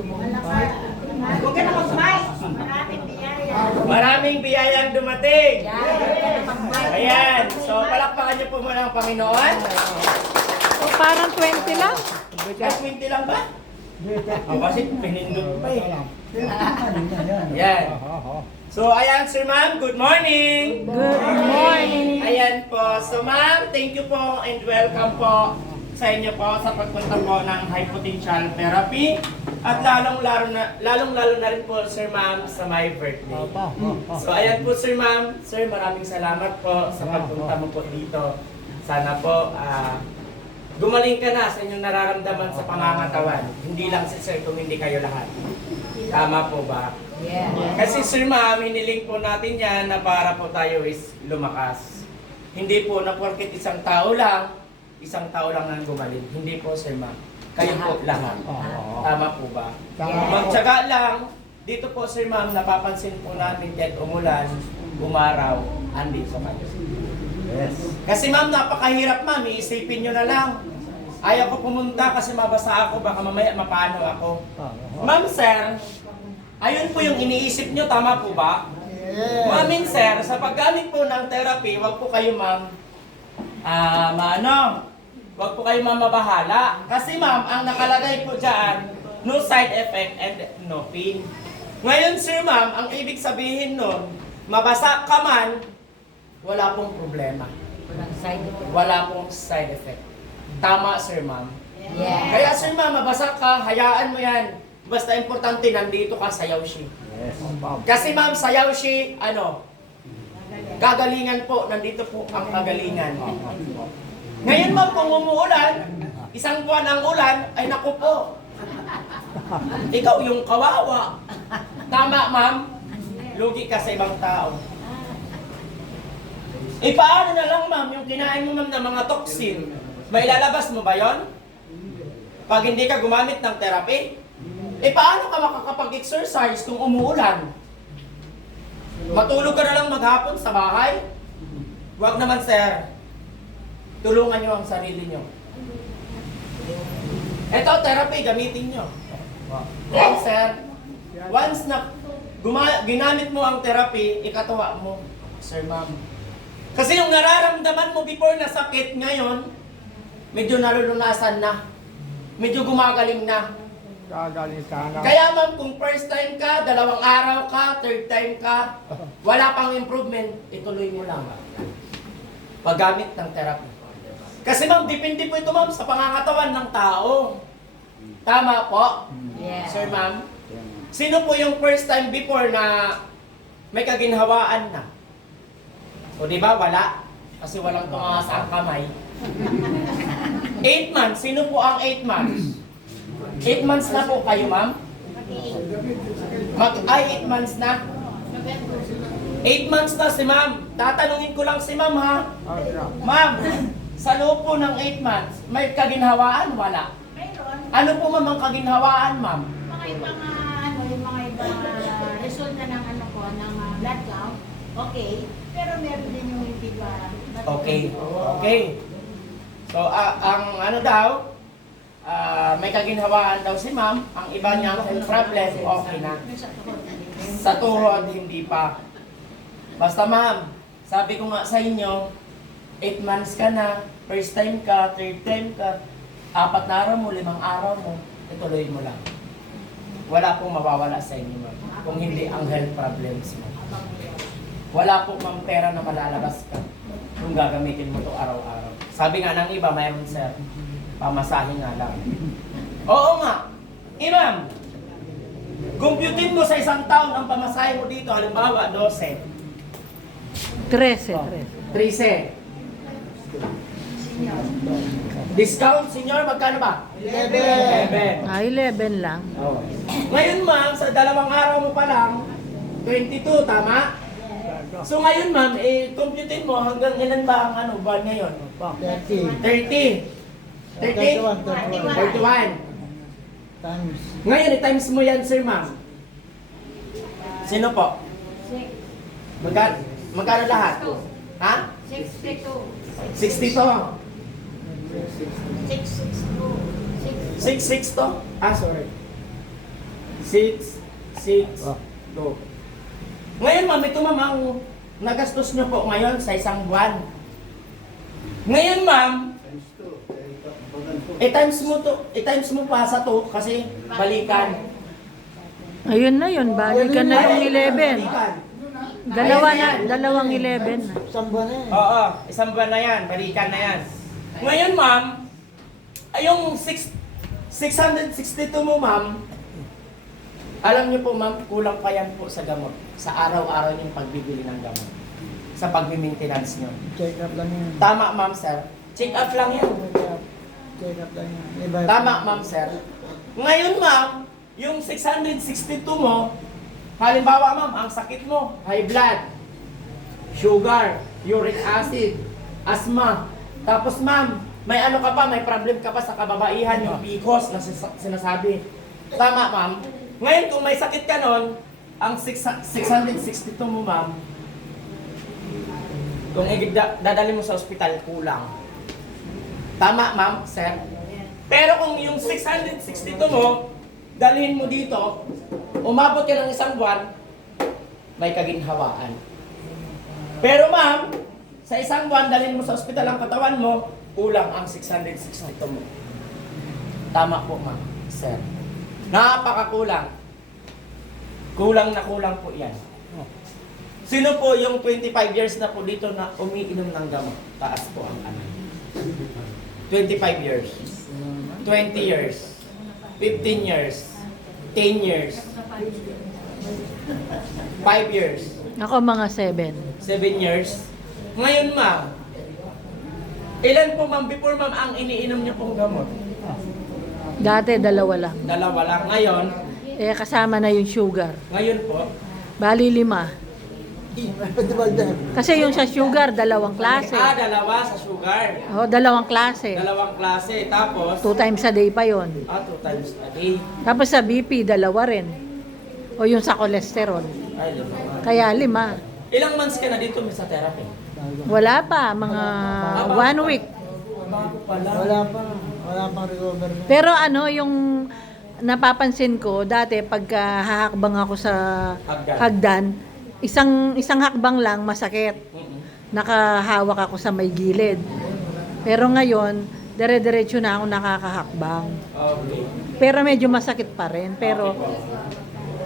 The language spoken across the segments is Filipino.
Huwag ka na mag-smile. Maraming biyaya. Maraming biyayang dumating. Ayan. So, palakpakan niyo po muna ang Panginoon. O, parang 20 lang. Ay, 20 lang ba? Kasi pinindot pa eh. Ayan. So, ayan, Sir Ma'am, good morning. Good morning. Ayan po. So, Ma'am, thank you po and welcome po sa inyo po sa pagpunta po ng high potential therapy. At lalong-lalo na rin po, Sir Ma'am, sa my birthday. So, ayan po, Sir Ma'am. Sir, maraming salamat po sa pagpunta mo po dito. Sana po, gumaling ka na sa inyong nararamdaman sa pangangatawan. Hindi lang si Sir, kung hindi kayo lahat. Tama po ba? Yeah. Kasi Sir Ma'am, hiniling po natin yan na para po tayo is lumakas. Hindi po na porket isang tao lang nang gumaling. Hindi po, Sir Ma'am. Kayo po lahat. Tama po ba? Magtyaga lang. Dito po, Sir Ma'am, napapansin po namin kahit umulan, umaraw, andito kayo. Yes. Kasi Ma'am, napakahirap Ma'am. Iisipin nyo na lang. Ayaw ko pumunta kasi mabasa ako. Baka mamaya mapano ako. Ma'am, Sir, ayun po yung iniisip nyo. Tama po ba? Ma'am, Sir, sa paggamit po ng therapy, wag po kayo Ma'am, wag po kayo mabahala. Kasi Ma'am, ang nakalagay po dyan, no side effect and no pain. Ngayon, Sir Ma'am, ang ibig sabihin nun, mabasa ka man, wala pong problema. Walang side effect. Wala pong side effect. Tama, Sir Ma'am. Yeah. Kaya, Sir Ma'am, mabasa ka, hayaan mo yan. Basta importante, nandito ka sa Yaoshi. Yes. Kasi Ma'am, sa Yaoshi, gagalingan po, nandito po ang kagalingan. Ngayon Ma'am, kung umuulan, isang buwan ang ulan, ay naku po. Ikaw yung kawawa. Tama Ma'am, lugi ka sa ibang tao. Paano na lang Ma'am, yung kinain mo Ma'am ng mga toxin, may lalabas mo ba yon? Pag hindi ka gumamit ng therapy? Paano ka makakapag-exercise kung umuulan? Matulog ka na lang maghapon sa bahay? Huwag naman, Sir. Tulungan nyo ang sarili nyo. Ito, therapy, gamitin nyo. Yan, Sir. Once na ginamit mo ang therapy, ikatuwa mo, Sir Ma'am. Kasi yung nararamdaman mo before na sakit ngayon, medyo nalulunasan na. Medyo gumagaling na. Kaya Ma'am, kung first time ka, 2 araw ka, third time ka, wala pang improvement, ituloy mo lang. Paggamit ng therapy. Kasi Ma'am, depende po ito Ma'am sa pangangatawan ng tao. Tama po? Yeah. Sir Ma'am? Sino po yung first time before na may kaginhawaan na? O di ba wala? Kasi walang tumangas ang kamay. 8 months. Sino po ang 8 months? 8 months na po kayo, Ma'am? 8 months na? 8 months na si Ma'am. Tatanungin ko lang si Ma'am, ha? Ma'am, sa loob po ng 8 months, may kaginhawaan? Wala. Mayroon. Ano po Ma'am ang kaginhawaan, Ma'am? Mga ibang yung mga ibang resulta ng ng blood count. Okay. Pero meron din yung hindi ba. Okay. Okay. So, ang daw, may kaginhawaan daw si Ma'am, ang iba niyang health problem, okay na. Sa tuhod, hindi pa. Basta Ma'am, sabi ko nga sa inyo, 8 months ka na, first time ka, third time ka, 4 na araw mo, 5 araw mo, ituloy mo lang. Wala pong mawawala sa inyo, Ma'am, kung hindi ang health problems mo. Wala po Ma'am pera na malalabas ka kung gagamitin mo to araw-araw. Sabi nga ng iba, mayroon Sir, pamasahe nga lang. Oo nga. Ma'am, computin mo sa isang taon ang pamasahe mo dito, halimbawa 12. 13. 13. Discount, senior, magkano ba? 11. 11 lang. Ngayon Ma'am, sa 2 araw mo pa lang, 22, tama? So ngayon Ma'am, computin mo hanggang ilan ba ang buwan ngayon? 30. 30. 30? 31. Times. Ngayon, i-times mo yan, Sir Ma'am. Sino po? Magkano lahat? Ha? 62. 62. 662. 66 to? Ah, sorry. 6, 6, Oh. 2. Ngayon ma'am, ito ma'am ang nagastos nyo po ngayon sa isang buwan. Ngayon ma'am, i-times mo pa sa 2 kasi balikan. Ayun na yun, balikan na yung 11. Balikan. Dalawang 11 na. Isang buwan na yan. Oo, isang buwan na yan, balikan na yan. Ngayon ma'am, ay yung 662 mo ma'am, alam niyo po ma'am, kulang pa yan po sa gamot. Sa araw-araw yung pagbibili ng gamot. Sa pag-maintenance nyo. Check up lang yan. Tama ma'am sir. Check up lang yan. Check up lang yan. Iba. Tama ma'am sir. Ngayon ma'am, yung 662 mo, halimbawa ma'am, ang sakit mo, high blood, sugar, uric acid, asthma. Tapos ma'am, may ano ka pa, may problem ka pa sa kababaihan, yung PCOS na sinasabi. Tama ma'am. Ngayon kung may sakit ka nun, ang 662 mo ma'am, kung dadali mo sa ospital, kulang. Tama ma'am, sir. Pero kung yung 662 mo, dalhin mo dito, umabot ka ng isang buwan, may kaginhawaan. Pero ma'am, sa isang buwan, dalhin mo sa ospital ang katawan mo, kulang ang 662 mo. Tama po ma'am, sir. Napakakulang. Kulang na kulang po yan. Sino po yung 25 years na po dito na umiinom ng gamot? Taas po ang ano. 25 years. 20 years. 15 years. 10 years. 5 years. Ako mga 7. 7 years. Ngayon ma'am, ilan po ma'am, before ma'am, ang iniinom niyo pong gamot? Dati 2 lang. 2 lang. Ngayon, Eh kasama na yung sugar. ngayon po, Bali 5. Kasi yung sa sugar, 2 klase. 2 sa sugar. O, 2 klase. 2 klase. Tapos, 2 times a day pa yon. 2 times a day. Tapos sa BP, 2 rin. O yung sa cholesterol. Ay, lima. Kaya 5. Ilang months ka na dito sa therapy? Wala pa, mga 1 week. Bago pala. Wala pa. Wala pang recover na. Pero ano, yung napapansin ko, dati pagka hahakbang ako sa hagdan, isang hakbang lang masakit. Nakahawak ako sa may gilid. Pero ngayon, dire-diretso na ako nakakahakbang. Okay. Pero medyo masakit pa rin. Pero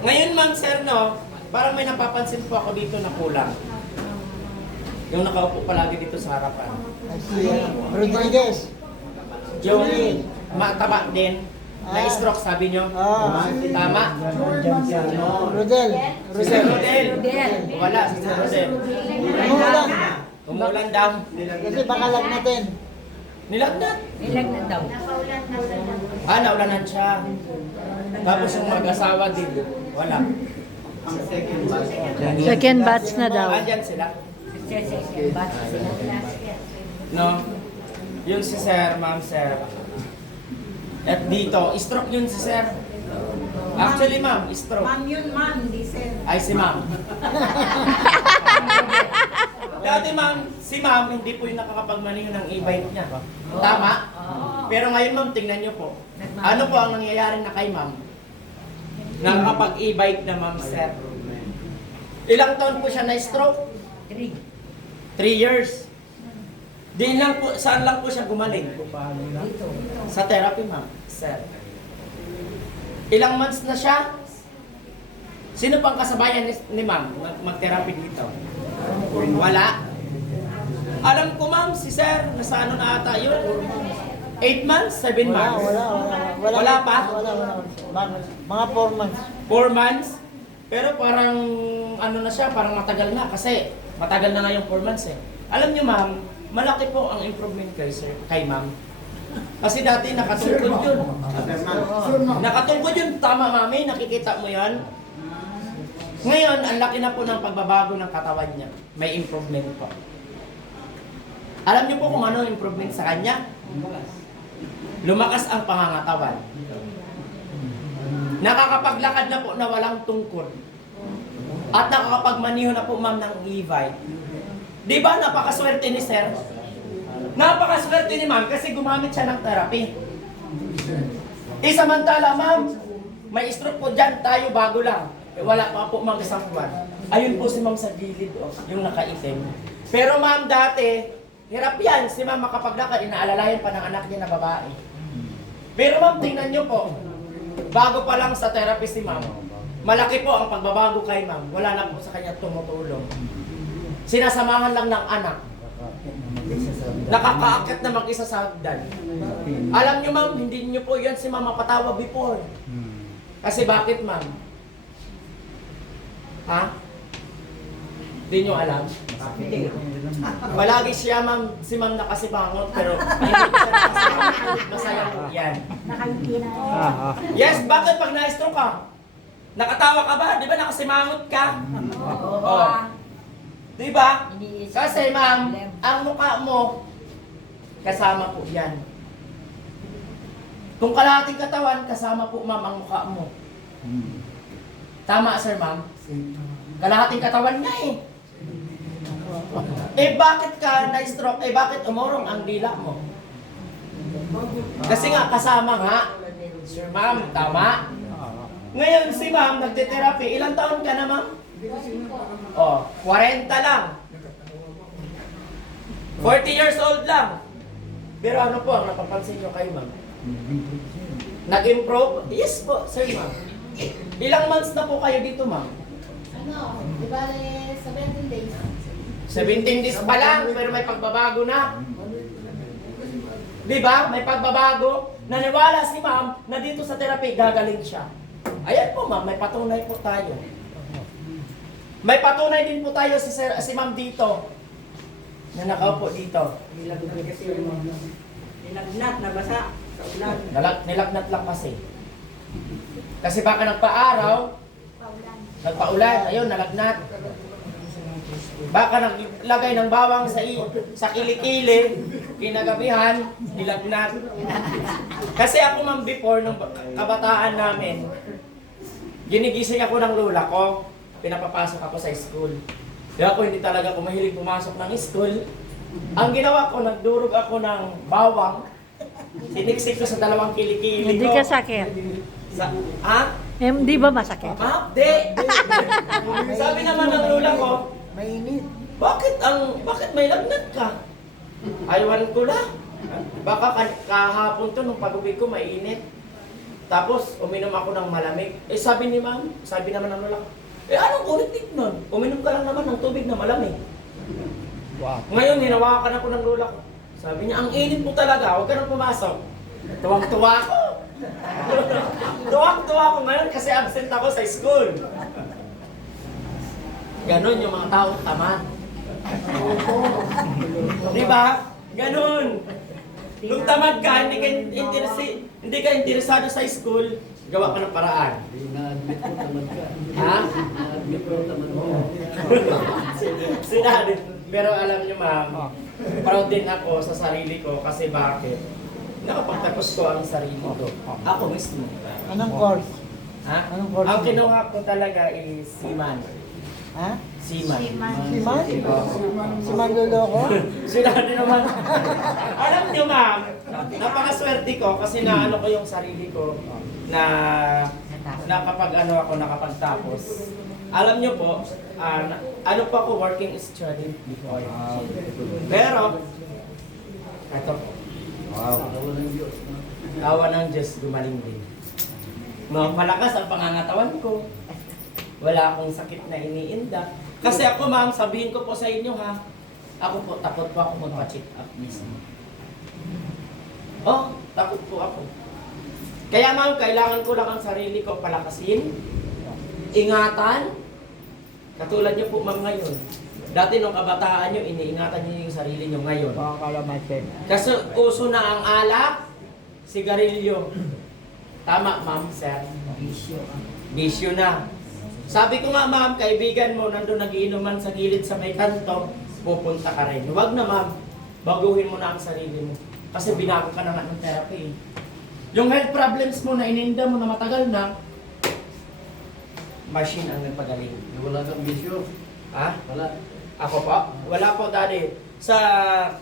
Ngayon ma'am sir, no, parang may napapansin po ako dito na kulang. Yung nakaupo palagi dito sa harapan. Si Rodriguez. Yung mataba din, na-stroke sabi nyo. Ah. Tama? Rodel. Si Sir Rodel. Wala, si Sir Rodel. Umulan. Umulan daw. Kasi baka lag natin. Nilagnat. Nakaulan na sila. Naulanan siya. Tapos yung mag-asawa din, wala. second batch na daw. Andyan sila. Last year. No? Yun si Sir, Ma'am Sir. At dito, stroke yun si Sir. Actually, Ma'am, stroke. Ma'am yun, ma'am, hindi sir. Ay, si Ma'am. Dati, Ma'am, si Ma'am, hindi po yung nakakapagmaneho ng e-bike niya. Tama? Pero ngayon, Ma'am, tingnan niyo po. Ano po ang nangyayari na kay Ma'am? Nakakapag-e-bike na, Ma'am, Sir. Ilang taon po siya na-stroke? 3 years. Di lang po, saan lang po siya gumaling? Sa therapy, ma'am. Sir. Ilang months na siya? Sino pang kasabayan ni ma'am mag-therapy dito? Wala. Alam ko, ma'am, si sir, nasa ano na ata yun? 8 months? 7 months? Wala pa? Wala. Mga 4 months. 4 months? Pero parang ano na siya, parang matagal na kasi matagal na nga yung 4 months eh. Alam niyo, ma'am, malaki po ang improvement kay ma'am. Kasi dati nakatungkod yun. Nakatungkod yun, tama mami, nakikita mo yan. Ngayon, ang laki na po ng pagbabago ng katawan niya. May improvement po. Alam niyo po kung ano improvement sa kanya? Lumakas ang pangangatawan. Nakakapaglakad na po na walang tungkod. At nakakapagmaniho na po ma'am ng e-bike. Di ba napakaswerte ni sir? Napakaswerte ni ma'am kasi gumamit siya ng therapy. Samantala ma'am, may stroke po dyan, tayo bago lang. Wala pa po mga isang buwan. Ayun po si ma'am sa gilid, yung nakaitim. Pero ma'am dati, hirap yan. Si ma'am makapaglakad, inaalalayan pa ng anak niya na babae. Pero ma'am, tingnan niyo po. Bago pa lang sa therapy si ma'am, malaki po ang pagbabago kay ma'am. Wala na po sa kanya tumutulong. Sinasamahan lang ng anak. Nakakaakit na mag-isa sa hagdan. Alam niyo ma'am, hindi niyo po yan si ma'am mapatawa before. Kasi bakit ma'am? Ha? Hindi niyo alam? Malagi siya ma'am, si ma'am nakasibangot, pero hindi ko siya nakasibangot. Masaya po yan. Yes, bakit pag na-stroke ka? Nakatawa ka ba? Di ba nakasimangot ka? Oo. Di ba? Kasi ma'am, ang mukha mo, kasama po yan. Kung kalahating katawan, kasama po ma'am ang mukha mo. Tama sir ma'am? Kalahating katawan nga eh. Eh bakit ka na-stroke? Eh bakit umurong ang dila mo? Kasi nga kasama nga. Sir ma'am, tama? Ngayon si ma'am nagte-therapy. Ilang taon ka na ma'am? Oh, 40 lang. 40 years old lang. Pero ano po ang napapansin nyo kay ma'am? Nag-improve? Yes po, sir ma'am. Ilang months na po kayo dito ma'am? Ano, di ba 17 days? 17 days pa lang, pero may pagbabago na. Di ba? May pagbabago. Naniwala si ma'am na dito sa therapy, gagaling siya. Ayan po ma'am, may patunay po tayo. May patunay din po tayo si ma'am dito. Na nakaupo dito. Nilagnat, nabasa sa ulan. Nilagnat lang kasi. Kasi baka nagpa-araw, nagpa-ulan, ayun, nalagnat. Baka naglagay ng bawang sa kilikili, kinagabihan, nilagnat. Kasi ako ma'am before, nung kabataan namin, ginigising ako ng lola ko, pinapapasok ako sa school. Kaya ako hindi talaga ako mahilig pumasok ng school. Ang ginawa ko, nagdurog ako ng bawang, siniksik ko sa dalawang kilikili ko. Hindi ka sakit. Ha? Hindi ba masakit? Ah, di! Sabi naman ng lola ko, Mainit. bakit may lagnat ka? Aywan ko na. Baka kahapon to, nung pag-uwi ko, mainit. Tapos, uminom ako ng malamig. Eh, sabi naman ng lola ko, eh, anong ulit nun? Uminom ka lang naman ng tubig na malamig. Wow. Ngayon, hinawakan ako ng lola ko. Sabi niya, ang init mo talaga, huwag ka nang pumasok. Tuwang-tuwa ako. Tuwang-tuwa ako ngayon kasi absent ako sa school. Ganon yung mga taong tamad. Di ba? Ganon. Kung tamad ka, hindi ka interesado sa school, gawa ka ng paraan. Ha? Sinabi. Pero alam niyo ma'am, proud din ako sa sarili ko kasi bakit? Nakapagtapos ko ang sarili ko. Ako mismo. Anong course? Ha? Anong course? Ang kinuha ko talaga is seaman. Ha? Seaman. Si Man? Si Man loloko? Sinabi naman. Alam niyo ma'am, napakaswerte ko kasi naano ko yung sarili ko na nakapagtapos. Alam niyo po, ano pa ako working student before. Pero, ito po. Tawa ng Diyos, gumaling din. Malakas ang pangangatawan ko. Wala akong sakit na iniinda. Kasi ako ma'am, sabihin ko po sa inyo ha, ako po, takot po ako magpa-check up mismo. Oh, takot po ako. Kaya ma'am, kailangan ko lang ang sarili ko palakasin, ingatan. Katulad niyo po ma'am ngayon. Dati nung kabataan niyo, iniingatan niyo yung sarili niyo ngayon. Pakakalamansin. Kasi uso na ang alak, sigarilyo. Tama ma'am, sir. Bisyo na. Sabi ko nga ma'am, kaibigan mo, nandun nagiinuman sa gilid sa may kanto, pupunta ka rin. Huwag na ma'am, baguhin mo na ang sarili mo. Kasi binago ka na nga ng therapy. Yung health problems mo na ininda mo na matagal na, machine ang nagpagaling. Wala kang bisyo. Ha? Wala. Ako po? Wala po daddy. Sa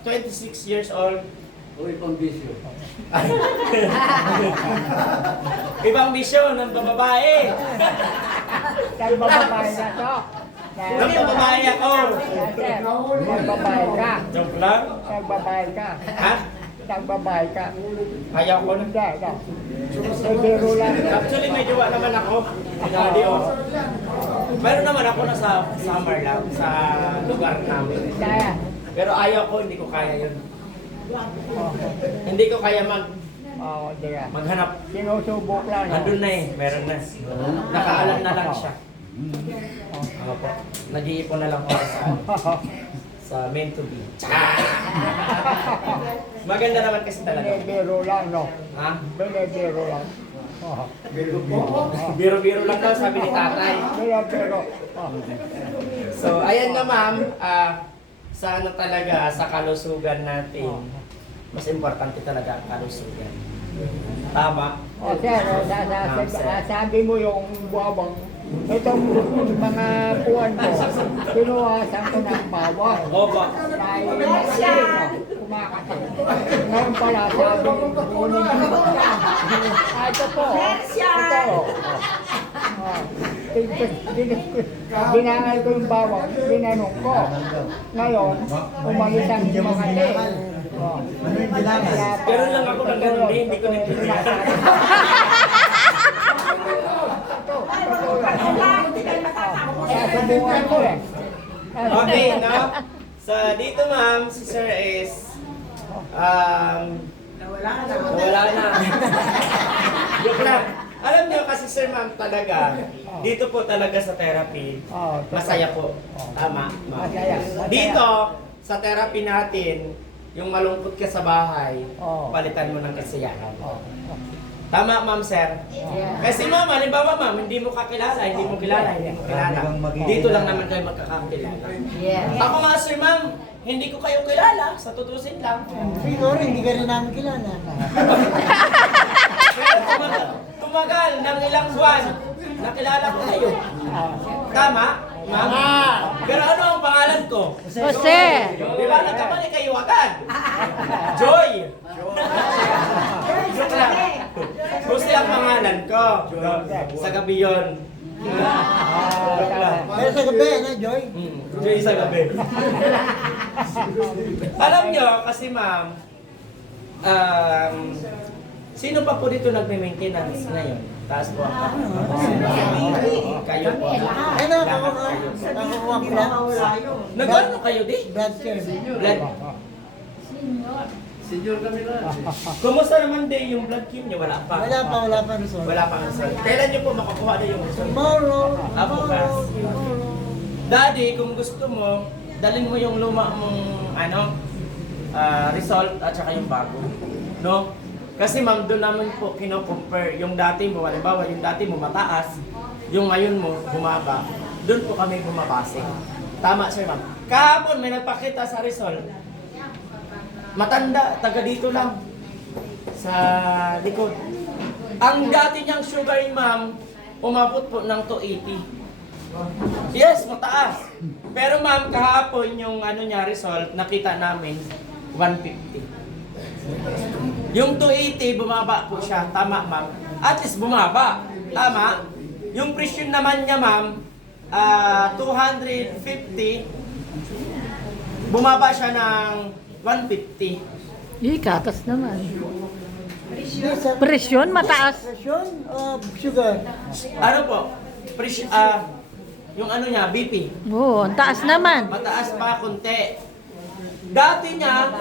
26 years old, Uy, pang-bisyo. Ibang misyon ng bababae. Dahil bababae na to. Ng bababae ako. Nagbabae ka. Joke lang. Nagbabae ka. Ha? Nagbabae ka. Ayaw ko na. Hindi, no. May biro lang. Actually, may jowa naman ako. Pinali oh. Meron naman ako na sa summer lang, sa lugar namin. Kaya. Pero ayaw ko, hindi ko kaya yun. Hindi ko kaya Oo, di ka. maghanap. Sinusubok lang. no? Andun na eh, meron na. Nakaalam na lang siya. Ako po. Nag-iipon na lang para sa meant to be. Maganda naman kasi talaga. Binibiro lang, no? Ha? Binibiro lang. Oo. Biro-biro lang daw, sabi ni tatay. Binibiro. So, ayan na ma'am, sa ano talaga, sa kalusugan natin, mas importante talaga ang kalusugan. Tama? O sir, sabi mo yung buwabang, itong mga puwan ko, pinuwasan ko ng bawang. Opo. Dahil kumakatak. Ngayon pala, sabi mo, kunin mo. Ito po. Ito. Binangal ko yung bawang, binanong ko. Ngayon, umalis ang Makati. Pero lang ako ng ganun din, hindi ko nagkikita. Sasabuhan ko eh. Okay, no? So, dito ma'am, si Sir is, nawala na. Joke lang. Alam niyo kasi Sir ma'am talaga, dito po talaga sa therapy, masaya po. Tama, ma'am. Masaya. Dito, sa therapy natin, yung malungkot ka sa bahay, Oo. palitan mo ng kasiyahan. Oh. Tama, ma'am, sir? Kasi ma'am, halimbawa ma'am, hindi mo kakilala, hindi mo kilala. Dito lang naman kayo magkakakilala. Yes. Ako nga, sir, ma'am, hindi ko kayo kilala, sa tutusin lang. Siguro hindi ka rin namin kilala. Pero tumagal ng ilang buwan, nakilala ko kayo. Tama, ma'am? Pero ano ang pangalan ko? Jose! Di ba, nagkamali kayo agad? Joy! Joke lang. Jose ang pangalan ko. Sa gabi yun. Joke lang. Pero sa gabi, na Joy? Joy sa gabi. Alam nyo, kasi ma'am, sino pa po dito nagme-maintenance ngayon? Taas po ako. Kayo po. Ano, nakakuha ko lang. Nag-ano kayo di? Blood care. Blood. Senior kami na. Kumusta naman din yung blood chem nyo? Wala pa. Wala pa result. Wala pang result. Kailan nyo po makakuha na yung result? Tomorrow. Bukas. Daddy, kung gusto mo, dalhin mo yung luma mong result at saka yung bago. No? Kasi ma'am, doon naman po kino-compare yung dati mo, halimbawa yung dati mo mataas, yung ngayon mo bumaba. Doon po kami bumabase. Tama, sir ma'am. Kahapon may nagpakita sa result. Matanda, taga dito lang. Sa likod. Ang dati niyang sugar, ma'am, umabot po ng 280. Yes, mataas. Pero ma'am, kahapon yung niya result, nakita namin 150. Yung 280, bumaba po siya. Tama, ma'am. At least bumaba. Tama. Yung presyon naman niya, ma'am, 250. Bumaba siya ng 150. Katas naman. Presyon, mataas. Presyon o sugar? Ano po? Presyon, yung niya, BP. Oo, ang taas naman. Mataas pa konti. Dati niya,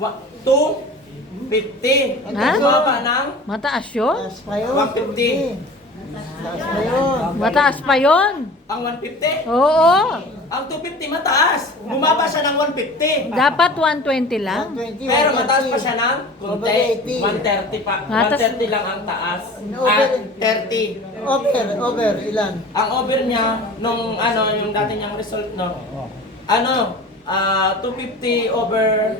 250. Ha? Bumaba ng Mataas yun? Taas pa yun. 150. Taas pa yun. Mataas pa yun? Ang 150. Oo. Ang 250 mataas. Bumaba siya ng 150. Dapat 120 lang. 120, Pero mataas pa siya ng konti. Over 130 pa. Matas- 130 lang ang taas. Over. 30. Over, ilan? Ang over niya, nung yung dati niyang result, no? 250 over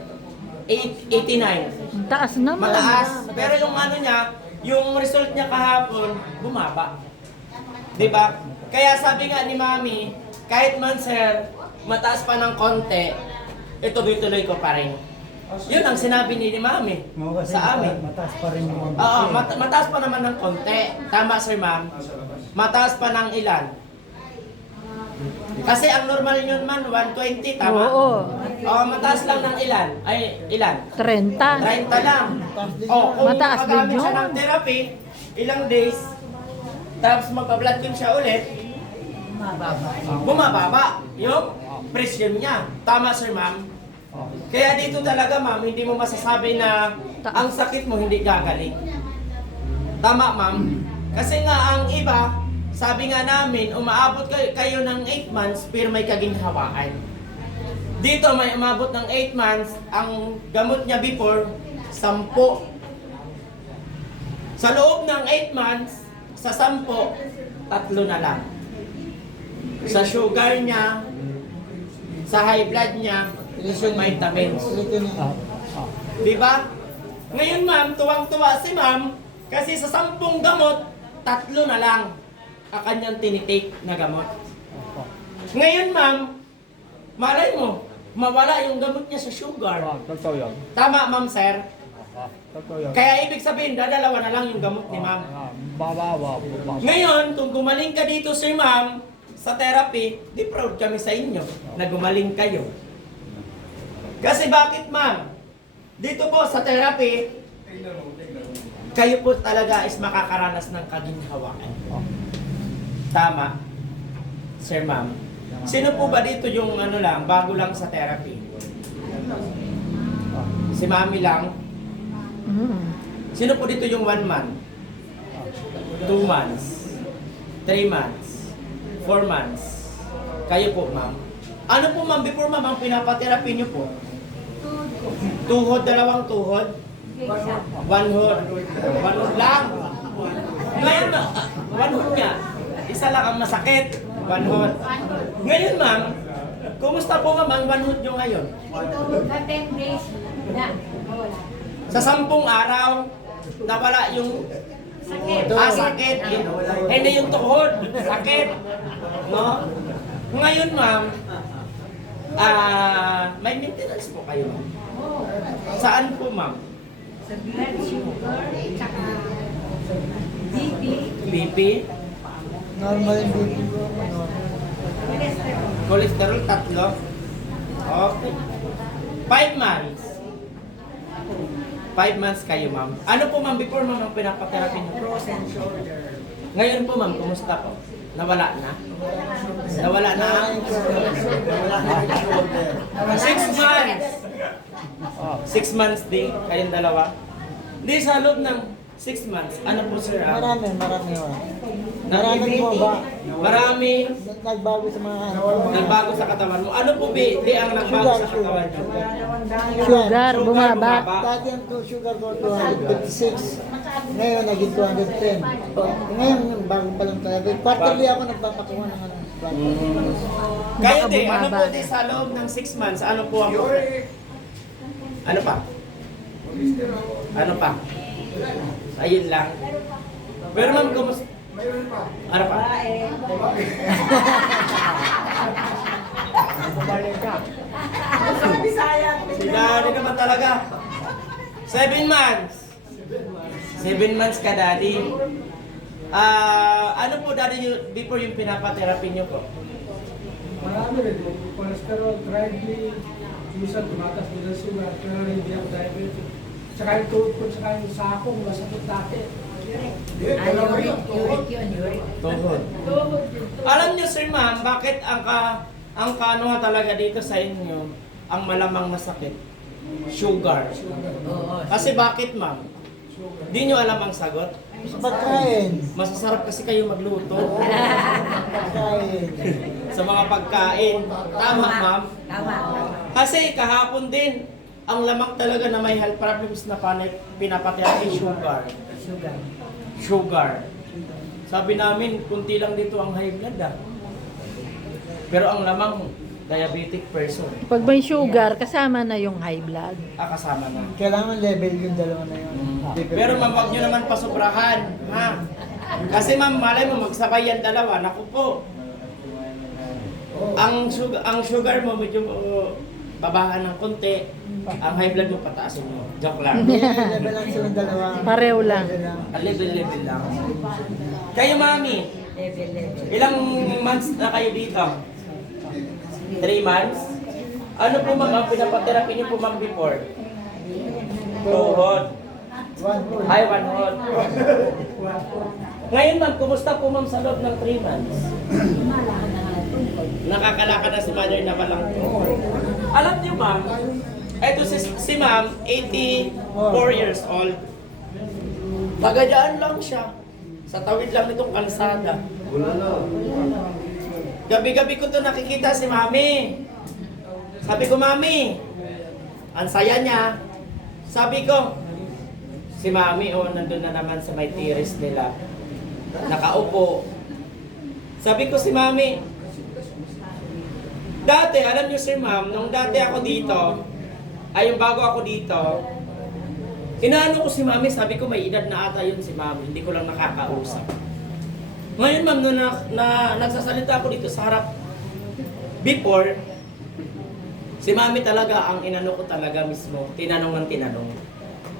89. Ang taas naman. Mataas. Pero yung niya, yung result niya kahapon, bumaba. 'Di ba? Kaya sabi nga ni Mami, kahit man sir, mataas pa ng konti, tuloy-tuloy ko pa rin. Yun ang sinabi ni Mami sa amin. Mataas pa rin yung Oo, mataas pa naman ng konti. Tama, Sir Ma'am. Mataas pa ng ilan? Kasi ang normal yun man, 120, tama? Oo. Oo, mataas lang ng ilan? Ay, ilan? 30. 30 lang. O, kung Mataas din makagamit siya yun. ng therapy, ilang days, tapos magpa-blood cream siya ulit, bumababa yung presyon niya. Tama, Sir Ma'am? Kaya dito talaga, Ma'am, hindi mo masasabi na ang sakit mo hindi gagaling. Tama, Ma'am? Kasi nga ang iba, sabi nga namin, umaabot kayo ng 8 months pero may kaginhawaan. Dito may umabot ng 8 months, ang gamot niya before, 10. Sa loob ng 8 months, sa 10, 3 na lang. Sa sugar niya, sa high blood niya, vitamins. Di ba? Ngayon, Ma'am, tuwang-tuwa si Ma'am kasi sa 10 gamot, 3 na lang ang kanyang tinitake na gamot. Ngayon, Ma'am, malay mo, mawala yung gamot niya sa sugar. Totoo yun. Tama, Ma'am, Sir? Totoo yun. Kaya ibig sabihin, dadalawa na lang yung gamot ni Ma'am. Babawa. Ngayon, kung gumaling ka dito, Sir Ma'am, sa therapy, di proud kami sa inyo na gumaling kayo. Kasi bakit, Ma'am? Dito po sa therapy, kayo po talaga is makakaranas ng kaginhawaan. Tama, Sir Ma'am. Sino po ba dito yung ano lang, bago lang sa therapy? Si Mami lang. Sino po dito yung 1 month? 2 months? 3 months? 4 months? Kayo po, Ma'am. Ano po, Ma'am, before, Ma'am, ang pinapatherapy niyo po? Tuhod, 2 tuhod? 1 hod. 1 hod lang. Ngayon, 1 hod niya. Isa lang ang masakit. 1 hod. Ngayon, Ma'am, kumusta po, Ma'am, ang 1 hod niyo ngayon? Ito, sa 10 days na. Wala. Sa 10 araw, nawala yung Sakit. sakit. Hindi yung tuhod. Sakit. No? Ngayon, Ma'am, may maintenance po kayo, Ma'am. Oo. Saan po, Ma'am? Sa blood sugar, tsaka BP, BP, Normal yung duty ko. cholesterol. cholesterol, 3. Okay. 5 months. 5 months kayo, Ma'am. Ano po, Ma'am, before, Ma'am, ang pinapatherapy niyo? Frozen shoulder. Ngayon po, Ma'am, kumusta po? Nawala na? Nawala na? 6 months! 6 months din, kayong dalawa. Hindi, sa loob ng 6 months. Ano po, sir? Marami yun. Marami mo ba? Marami Nagbago sa mga nagbago sa katawan mo. Ano po, Bi, ang nagbago sa katawan niyo? Sugar, bumaba. Dati ang sugar ko 256. Ngayon naging 210. Ngayon bago pa lang talaga. Quarterly ako nagpapakuha ng ano. Kayo Baka din, ano bumaba po na. din sa loob ng 6 months? Ano po ang ano pa? Ano pa? Ayun lang. Pero ma'am, kumusta? Ano pa? Bumalik ka. Sa Bisaya. Sinari naman talaga. 7 months. 7 months ka, Daddy. Ano po, Daddy, before yung pinapatherapy niyo po? Marami rin. Cholesterol, triglyceride, minsan tumatas din ang sugar, pero hindi ako diabetic. Tsaka yung tuhod ko, tsaka yung sakong, masakit dati. Uric yun, uric. Tuhod. Alam niyo, Sir Ma'am, bakit ang ano nga talaga dito sa inyo, ang malamang masakit? Sugar. Kasi bakit, Ma'am? Di niyo alam ang sagot? Sa pagkain. Masasarap kasi kayo magluto Pagkain. sa mga pagkain. Tama, Ma'am? Tama. Kasi kahapon din, ang lamang talaga na may health problems na pinapatay sugar. Sugar. Sabi namin, kunti lang dito ang high blood Pero ang lamang, diabetic person. Pag may sugar, kasama na yung high blood. Kasama na. Kailangan level yung dalawa na yun. Pero ma'am, wag nyo naman pasobrahan. Ha? Kasi ma'am, malay mo, magsabay yan dalawa. Naku po. Ang sugar mo, medyo babahan ng konti. Ang high blood mo, pataasin mo. Joke lang. Level lang silang dalawa. Pareho lang. Level lang. Kayo, mami, ilang months na kayo dito? 3 months? Ano po ma'am ang pinapaterapi niyo po ma'am before? Tuhod. Ay, 1 hod. Ngayon ma'am, kumusta po ma'am sa loob ng 3 months? Nakakalakad na si mother na walang tuhod. Alam niyo ma'am, eto si ma'am, 84 years old. Taga-dyan lang siya. Sa tawid lang nitong kalsada. Gabi-gabi ko to nakikita si mami. Sabi ko, mami, ang saya niya. Sabi ko, si mami, nandun na naman sa may tiris nila. Nakaupo. Sabi ko si mami, dati, alam niyo si ma'am, nung dati ako dito, ay yung bago ako dito, inaano ko si mami, sabi ko may edad na ata yun si mami, hindi ko lang nakakausap. Ngayon ma'am, nung nagsasalita ako dito sa harap, before, si mami talaga ang inano ko talaga mismo, tinanong ng tinanong.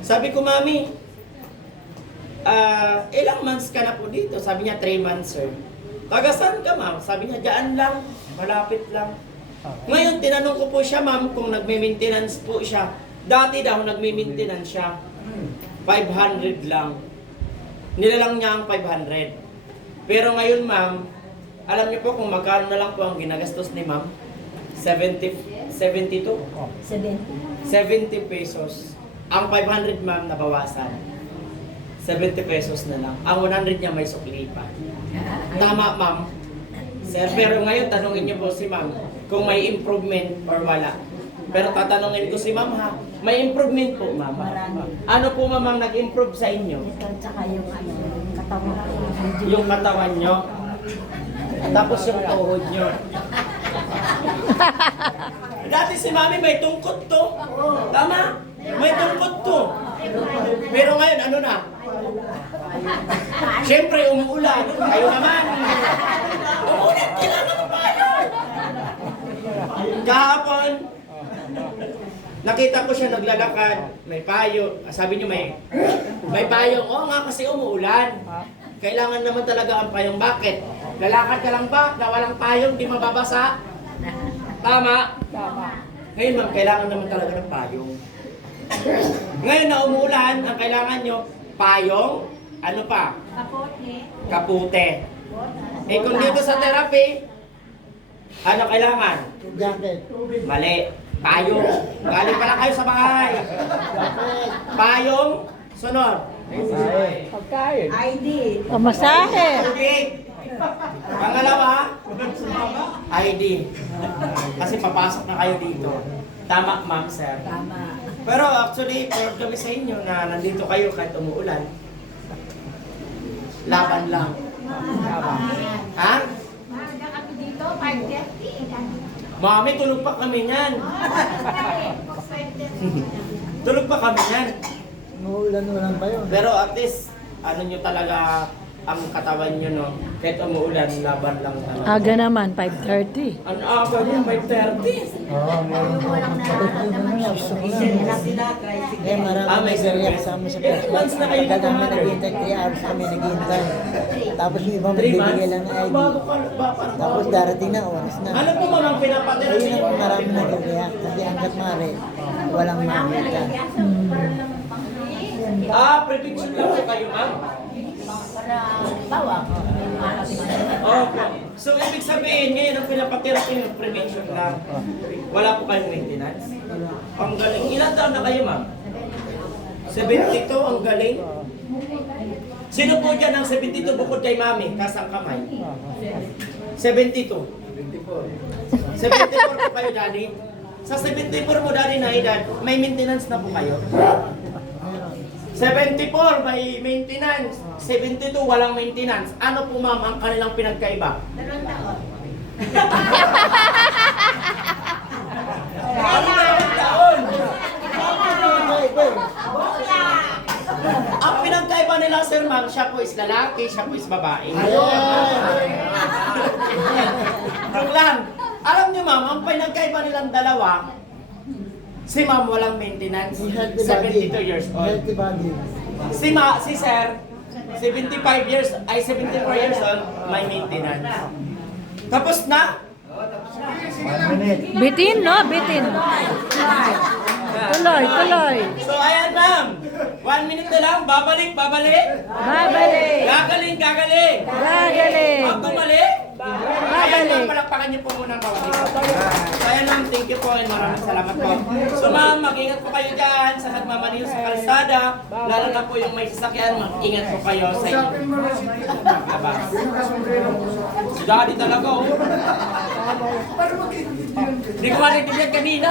Sabi ko, mami, ilang months ka na po dito? Sabi niya, 3 months sir. Taga saan ka ma'am? Sabi niya, dyan lang, malapit lang. Ngayon, tinanong ko po siya ma'am kung nagme-maintenance po siya. Dati daw nagme-maintenance siya. 500 lang. Nilalang niya ang 500. Pero ngayon ma'am, alam niyo po kung magkano na lang po ang ginagastos ni ma'am? 72? 70 pesos. Ang 500 ma'am nabawasan. 70 pesos na lang. Ang 100 niya may sukli pa. Tama ma'am. Sir, pero ngayon tanungin niyo po si ma'am kung may improvement or wala. Pero tatanungin ko si ma'am ha, may improvement po ma'am. Ano po ma'am ang nag-improve sa inyo? Tsaka yung katawan ko. Yung katawan nyo. Tapos yung tuhod nyo. Dati si mami may tungkot to. Tama? May tungkot to. Pero ngayon ano na? Siyempre umuulan. Kayo naman. Umuulan, kailangan pa yun. Kahapon, nakita ko siya naglalakad, may payo. Sabi niyo may payong. Oo nga kasi umuulan. Kailangan naman talaga ang payong. Bakit? Lalakad ka lang ba na walang payong, di mababasa? Tama? Tama. Ngayon ma'am, kailangan naman talaga ng payong. Ngayon na umuulan, ang kailangan nyo, payong, ano pa? Kapote. Kapute. Eh kung dito sa therapy, ano kailangan? Jacket. Mali. Payong. Galing pala kayo sa bahay. Payong. Sunod. Pagkain. ID. Pamasahe. Tubig. Pangalawa, ID. Kasi papasok na kayo dito. Tama, ma'am, sir. Tama. Pero actually, proud kami sa inyo na nandito kayo kahit umuulan. Laban lang. Ha? Maaga kami dito, 5:30. Mami, tulog pa kami niyan. Tulog pa kami niyan. Umuulan-ulan pa yun. Pero at least, ano nyo talaga ang katawan nyo, no? Kahit umuulan, laban lang talaga. Aga naman, 5:30. Ano aga niya? 5:30. Oo, meron po akong nararamdaman niya. Gusto ko lang. Eh, marami may nagreact service. sa amin sa Ilang months na kayo Tagal dito, namin mother? naghihintay, 3 hours kami naghihintay. Tapos yung ibang 3 months? bibigyan lang ng ID. Bago ka, parang Tapos bago. darating na, oras na. Ano po ma'am ang pinapaterapi Ayun niyo? ang marami nagreact. Kasi hanggat mare, walang makita. Prevention lang po kayo, ma'am. Para bawang. Okay. So, ibig sabihin, ngayon ang pinapaterapi ng prevention lang. Wala po kayong maintenance? Ang galing. Ilan taon na kayo, ma'am? 72, ang galing. Sino po dyan ang 72 bukod kay mami? Kasang kamay. 72. 74 po kayo, daddy. Sa 74 mo, daddy, na edad, may maintenance na po kayo? 74 may maintenance, 72 walang maintenance. Ano po ma'am ang kanilang pinagkaiba? 2 taon. Ano na yung taon? Ang pinagkaiba nila sir ma'am, siya po is lalaki, siya po is babae. Joke lang. Alam niyo ma'am, ang pinagkaiba nilang dalawa, Si ma'am walang maintenance, Healthy body. 72 years old. Healthy body. Si sir, 75 years, ay 74 years old, may maintenance. Tapos na? 1 minute. Bitin, no? Bitin. Tuloy, tuloy. So ayan ma'am, 1 minute na lang, babalik. Babalik. Gagaling. Gagaling. Pag bumalik, ayan ma'am, Babalik. palakpakan niyo po muna ang bawat isa. So ayan ma'am, thank you po and maraming salamat po. So ma'am, mag-ingat po kayo dyan sa nagmamaniho sa kalsada, lalo na po yung may sasakyan, mag-ingat po kayo sa inyo. Labas. Si Daddy talaga oh. Hindi ko nga nagtibihan kanina.